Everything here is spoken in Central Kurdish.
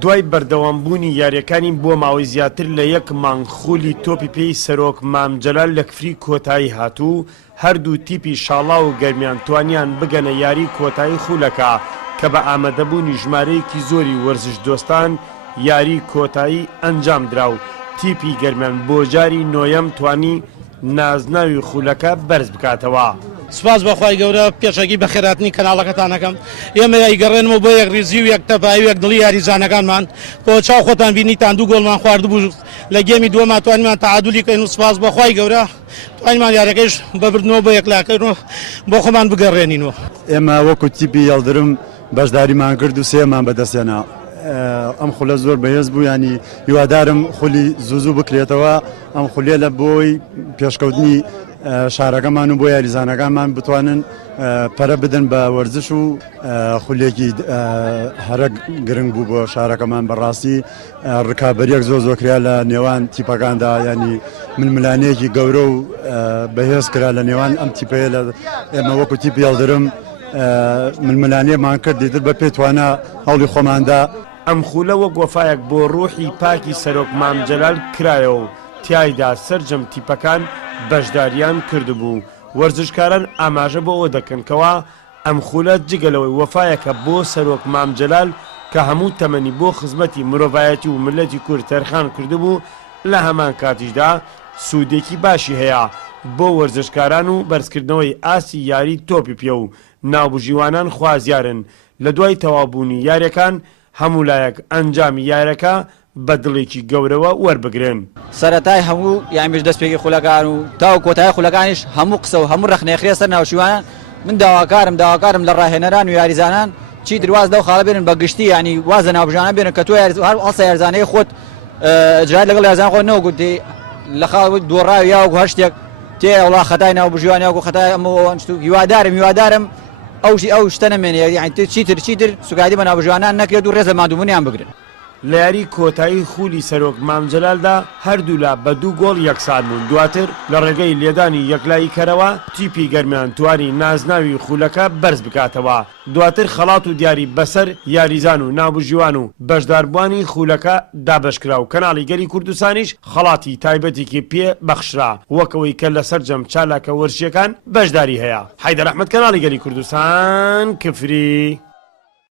دوای بەردەوامبوونی یاریەکانی بۆ ماوەی زیاتر لە یەک مانگ خولی تۆپی پێی سەرۆک مامجەلال لە کفری کۆتایی هاتوو، هەردوو تیپی شاڵا و گەرمیان توانیان بگەنە یاری کۆتایی خولەکە کە بە ئامادەبوونی ژمارەیەکی زۆری وەرزش دۆستان یاری کۆتایی ئەنجام درا و تیپی گەرمیان بۆ جاری نۆیەم توانی نازناوی خولەکە بەرز بکاتەوە. سپاس بەخوای گەورە پێشەکی بە خێراتنی کەناڵەکەتانەکەم ئێمە یاریگەڕێنەوە بۆ یەک ریزی و یەک تەپایی و یەک دڵی یاریزانەکانمان بۆ چاو خۆتان بینیتان دوو گۆڵمان خواردبوو لە گێمی دووەمان توانیمان تەعادولی کەین و سپاس بەخوای گەورە توانیمان یاریەکەیش بەبردنەوە بۆ یەکلاکردنەوە بۆ خۆمان بگەڕێنینەوە. ئێمە وەکو تیپی یەڵدرم بەشداریمان کرد و سێمان بەدەستێنا. ئەم خولە زۆر بەهێز بوو، ینی هیوادارم خولی زوو بکرێتەوە. ئەم خولێ لە بۆی پێشکەوتنی شارەکەمان و بۆ یاریزانەکانمان بتوانن پەرە بدەن بە وەرزش و خولێکی هەرە گرنگ بوو بۆ شارەکەمان. بەڕاستی ڕکابەریەک زۆرکرا لە نێوان تیپەکاندا، ینی ململانەیەکی گەورە و بەهێز کرا لە نێوان ئەم تیپەیە. لە ئێمە وەکو تیپی یەڵدرم ململانەیەمان کرد دیتر بە پێتوانە هەوڵی خۆماندا. ئەم خولە وەک وەفایەک بۆ ڕوحی پاکی سەرۆک مامجەلال کرایەوە و تیایدا سەرجەم تیپەکان بەشداریان کردبوو. وەرزشکاران ئاماژە بۆ ئەوە دەکەنکەوە ئەم خولە جگەلەوەی وەفایەکە بۆ سەرۆک مامجەلال کە هەموو تەمەنی بۆ خزمەتی مرۆڤایەتی و ملەتی کورد تەرخان کردبوو، لە هەمان کاتیشدا سوودێکی باشی هەیە بۆ وەرزشکاران و بەرزکردنەوەی ئاسی یاری تۆپی پێ و ناوبژیوانان خوازیارن. لە دوای تەوابوونی یاریەکان هەموو لایەک ئەنجامی یارەکە بە دڵێکی گەورەوە وەربگرن. سەرەتای هەموو یامیش دەستپێکی خولەکان و تاو کۆتایی خولەکانیش هەموو قسە و هەموو ڕخنێخرێ سەر ناوشیوانان. من داواکارم لە ڕاهێنەران و یاریزانان چی درواز دەو خاڵە بێنن بە گشتی، ینی وازە ناوبژانە بێنن کە تۆ هەڵسە یارزانەی خۆت جای لەگەڵ یارزان خۆت نەوەگوتی لە خاڵ دۆڕاوی یاوەکو هەر شتێک تێ وڵا خەتای ناوبژیوان یاوەکو خەتای ئەمە هیوادارم ئەو شتە نەمێنێ، یعنی چیتر سوکاتی بە ناوبژیوانان نەکرێت و ڕێزە مادوومنیان بگرن. لە یاری کۆتایی خولی سەرۆک مامجەلالدا هەردوو لا بە 2 گۆڵ یەکسان بوون. دواتر لە ڕێگەی لێدانی یەکلایی کەرەوە تیپی گەرمیان توانی نازناوی خولەکە بەرز بکاتەوە. دواتر خەڵات و دیاری بەسەر یاریزان و ناوبژیوان و بەشداربوانی خولەکە دابشکرا و کەناڵی گەری کوردستانیش خەڵاتی تایبەتێکی پێ بەخشرا وەکەوەی کە لە سەرجەم چالاکە وەرشیەکان بەشداری هەیە. حەیدەر ئەحمەد، کەناڵی گەری کوردستان، کفری.